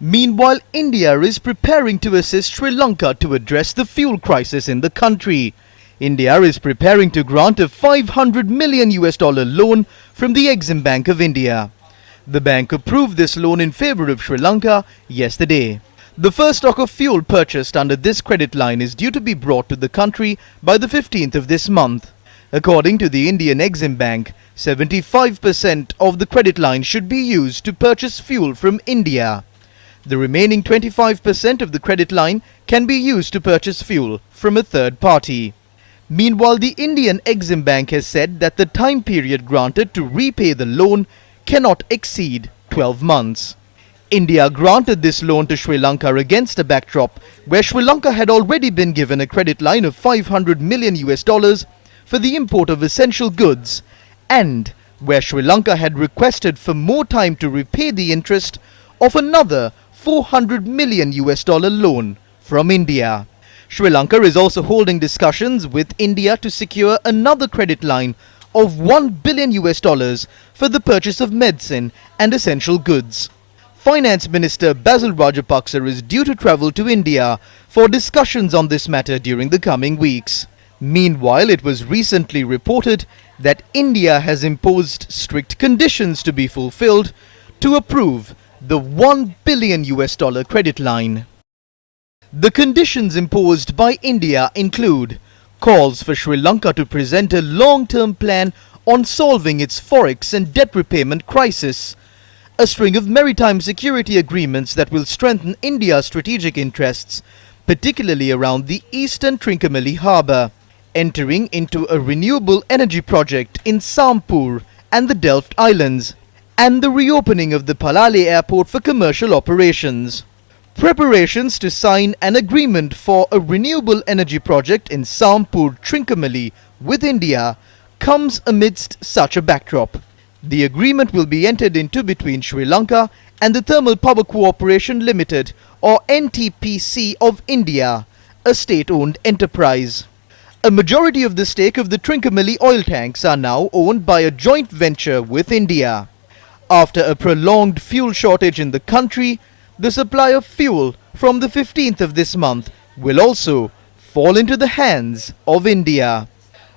Meanwhile, India is preparing to assist Sri Lanka to address the fuel crisis in the country. India is preparing to grant a $500 million loan from the Exim Bank of India. The bank approved this loan in favor of Sri Lanka yesterday. The first stock of fuel purchased under this credit line is due to be brought to the country by the 15th of this month. According to the Indian Exim Bank, 75% of the credit line should be used to purchase fuel from India. The remaining 25% of the credit line can be used to purchase fuel from a third party. Meanwhile, the Indian Exim Bank has said that the time period granted to repay the loan cannot exceed 12 months. India granted this loan to Sri Lanka against a backdrop where Sri Lanka had already been given a credit line of $500 million for the import of essential goods, and where Sri Lanka had requested for more time to repay the interest of another $400 million loan from India. Sri Lanka is also holding discussions with India to secure another credit line of $1 billion for the purchase of medicine and essential goods. Finance Minister Basil Rajapaksa is due to travel to India for discussions on this matter during the coming weeks. Meanwhile, it was recently reported that India has imposed strict conditions to be fulfilled to approve the $1 billion credit line. The conditions imposed by India include calls for Sri Lanka to present a long-term plan on solving its forex and debt repayment crisis, a string of maritime security agreements that will strengthen India's strategic interests, particularly around the eastern Trincomalee harbour, entering into a renewable energy project in Sampur and the Delft Islands, and the reopening of the Palale airport for commercial operations. Preparations to sign an agreement for a renewable energy project in Sampur, Trincomalee with India comes amidst such a backdrop. The agreement will be entered into between Sri Lanka and the Thermal Power Corporation Limited, or NTPC of India, a state-owned enterprise. A majority of the stake of the Trincomalee oil tanks are now owned by a joint venture with India. After a prolonged fuel shortage in the country, the supply of fuel from the 15th of this month will also fall into the hands of India.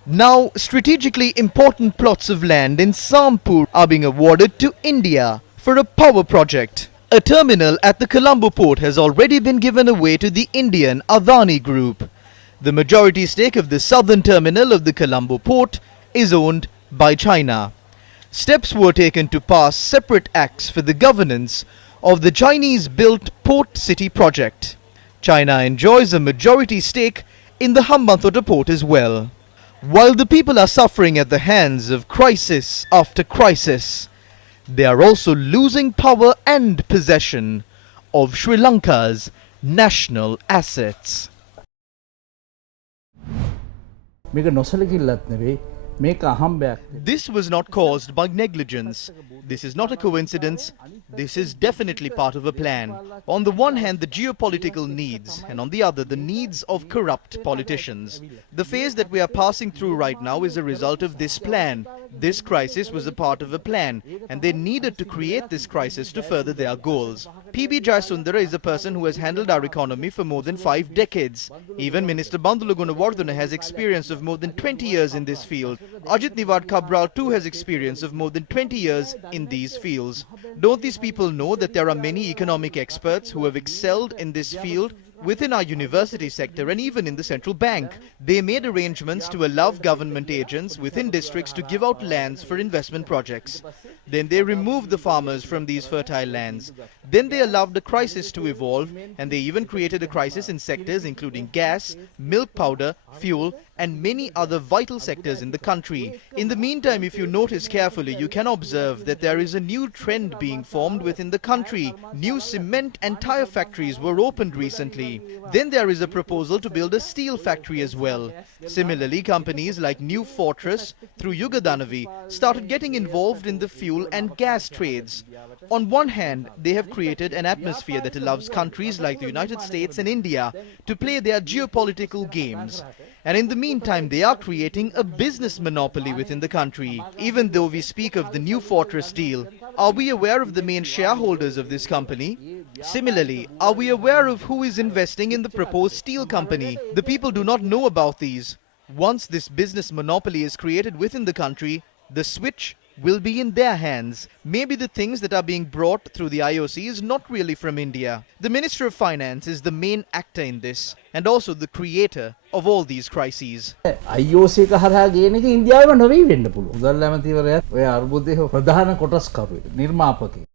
Now, strategically important plots of land in Sampur are being awarded to India for a power project. A terminal at the Colombo port has already been given away to the Indian Adani Group. The majority stake of the southern terminal of the Colombo port is owned by China. Steps were taken to pass separate acts for the governance of the Chinese-built Port City project. China enjoys a majority stake in the Hambantota port as well. While the people are suffering at the hands of crisis after crisis, they are also losing power and possession of Sri Lanka's national assets. This was not caused by negligence. This is not a coincidence. This is definitely part of a plan. On the one hand, the geopolitical needs, and on the other, the needs of corrupt politicians. The phase that we are passing through right now is a result of this plan. This crisis was a part of a plan, and they needed to create this crisis to further their goals. P.B. Jayasundara is a person who has handled our economy for more than 5 decades. Even Minister Bandula Gunawardena has experience of more than 20 years in this field. Ajit Niwad Cabral too has experience of more than 20 years in these fields. Don't these people know that there are many economic experts who have excelled in this field within our university sector and even in the central bank? They made arrangements to allow government agents within districts to give out lands for investment projects. Then they removed the farmers from these fertile lands. Then they allowed the crisis to evolve, and they even created a crisis in sectors including gas, milk powder, fuel, and many other vital sectors in the country. In the meantime, if you notice carefully, you can observe that there is a new trend being formed within the country. New cement and tire factories were opened recently. Then there is a proposal to build a steel factory as well. Similarly, companies like New Fortress, through Yugadanavi, started getting involved in the fuel and gas trades. On one hand, they have created an atmosphere that allows countries like the United States and India to play their geopolitical games. And in the meantime, they are creating a business monopoly within the country. Even though we speak of the New Fortress deal, Are we aware of the main shareholders of this company? Similarly, are we aware of who is investing in the proposed steel company? The people do not know about these. Once this business monopoly is created within the country, the switch will be in their hands. Maybe the things that are being brought through the IOC is not really from India. The Minister of Finance is the main actor in this and also the creator of all these crises. IOC එක හරහා ගේන එක ඉන්දියාවම නොවේ වෙන්න පුළුවන්. මුදල් ඇමතිවරයා ඔය අර්බුදයේ ප්‍රධාන කොටස්කරුවෙක් නිර්මාපකයෙක්.